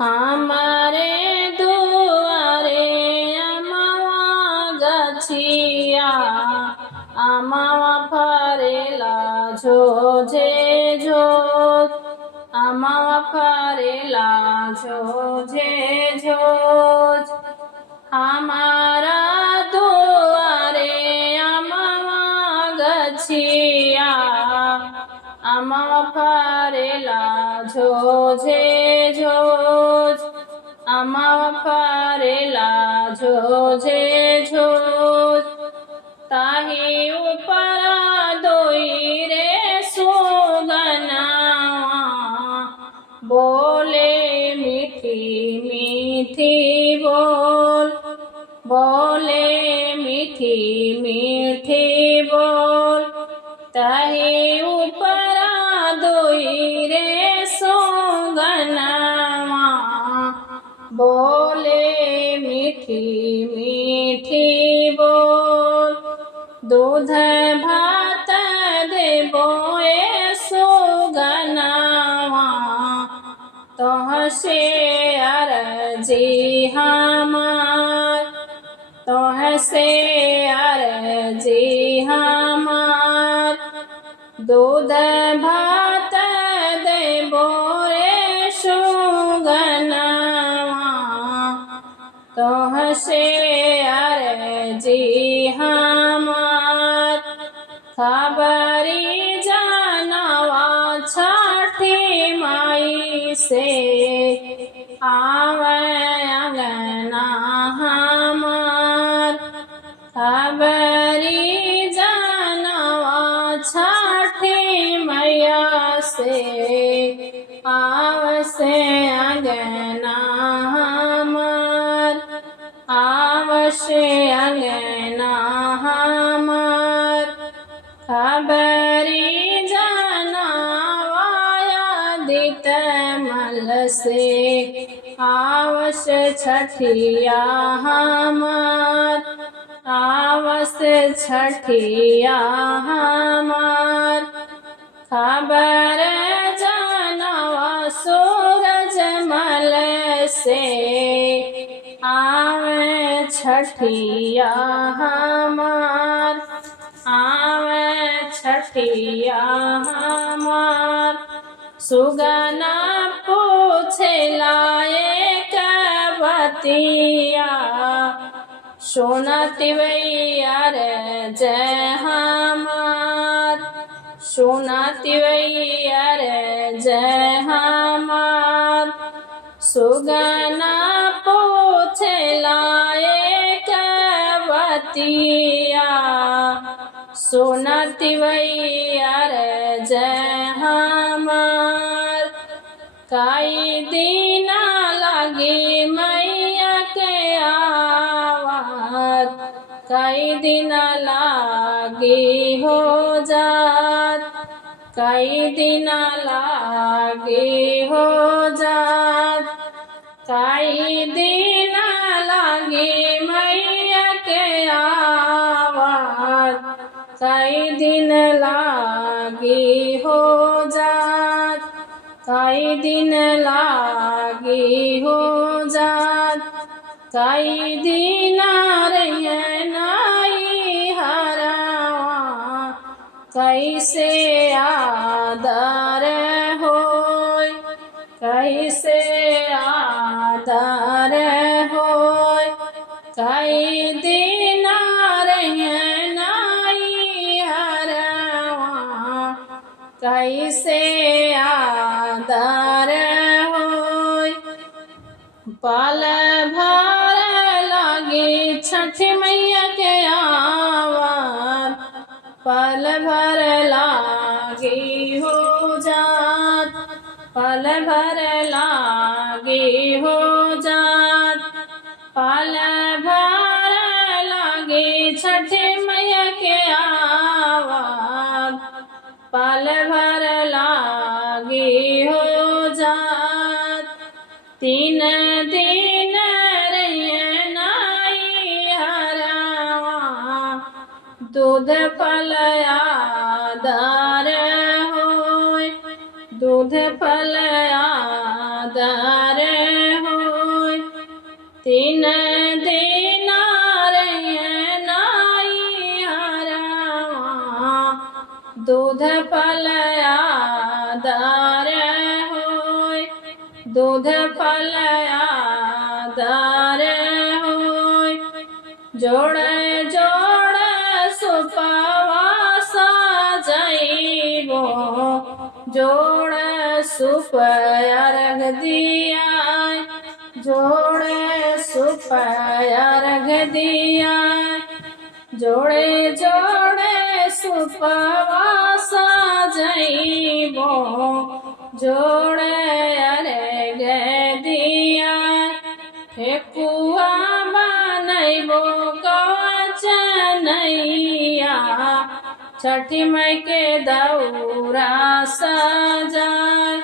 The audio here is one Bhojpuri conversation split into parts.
हमारे दुआरे अमावा गछिया अमावा फरेला झोझे झोझ अमावा फरेला झोझे झोझ हमारा दुआरे अमावा गछिया अमावा फरेला झोझे झोझ अमावा फरेला झोझे झोझ ताही ऊपर दोई रे सुगनावा बोले मीठी मीठी बोल बोले मीठी मीठी बोल ताही ऊपर दोई रे सुगनावा बोले मीठी मीठी बोल दूध भात देबो ए सुगनावा तोह से अर्जी हमार तोह से अर्जी हमार दूध भात देबो रे सुगनावा तोह से अर्जी हमार खबरी जानवा छठी माई से आवे अंगना हमार खबरी जानवा छठी मैया से आवसे अंगना हमार आवसे अंगना हमार खबरी जानवाया दित मल से आवस छठिया हमार आवस छठिया हमार खबर जानवा सूरज मल से आवे छठिया हमार आवे छठिया हमार सुगना पूछला एक बतिया सुनती वैया रे जय हमार सुनती वैया रे जय हमार सुगना पूछला एक बतिया सुनती वैया रे जय हमार कई दिना लगी मैया के आवाज कई दिना लागी हो जात कई दिना लागी हो जात कई दिना लागी मैया के आवाज कई दिन लागी हो जात कई दिन लागी हो जात कई दिन रहिए नाई हरावा कैसे आदर होय कैसे आदर होय कई दिन रहिए नाई हरावा कैसे आदर होय पल भर लागी छठ मैया के आवार पल भर लागी हो जात पल भर लागी हो जात पल भर लागी छठ मैया के आवार पल भर लागी हो जात तीन दिन रहिए नाई हरावा दूध फलया दार होय दूध फलया दार दूध फल आदर होय। जोड़े जोड़े सुपवा सजाइबो, जोड़े सुप अर्घ दियाय, जोड़े सुप अर्घ दियाय। जोड़े जोड़े सुपवा सजाइबो, जोड़े अर्घ दियाय। ठेकुआ बनैबो कवचनैया, छठी माई के दौरा सजाय,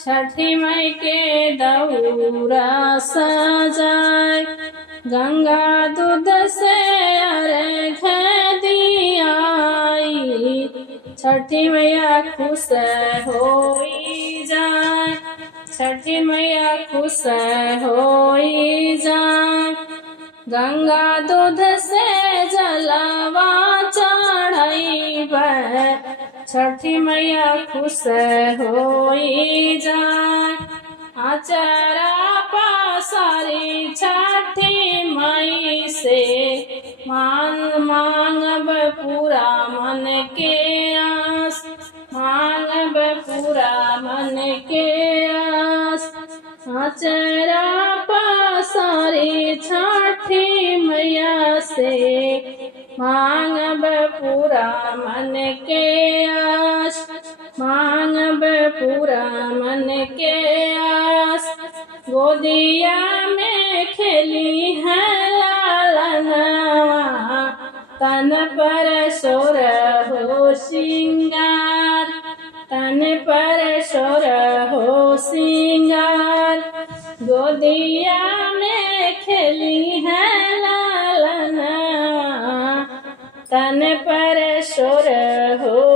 छठी माई के दौरा सजाय। गंगा दूध से अर्घ दियाई, छठी मैया खुश होई जाय, छठी मैया खुश होई जाय। गंगा दूध से जलवा चढ़ाइबै, छठी मैया खुश होई जाय। आचरा पसारी छठी माई से, मांगब पूरा मन के आस, मांगब पूरा मन के आस। आचरा पसारी छठी मैया से, मांगब पूरा मन के आस, मांगब पूरा मन के आस। गोदिया में खेली है लालनवा, तन पर सोर हो सिंगार, तन पर सोर हो सिंगार। गोदिया में खेली है लालनवा, तन पर सोर हो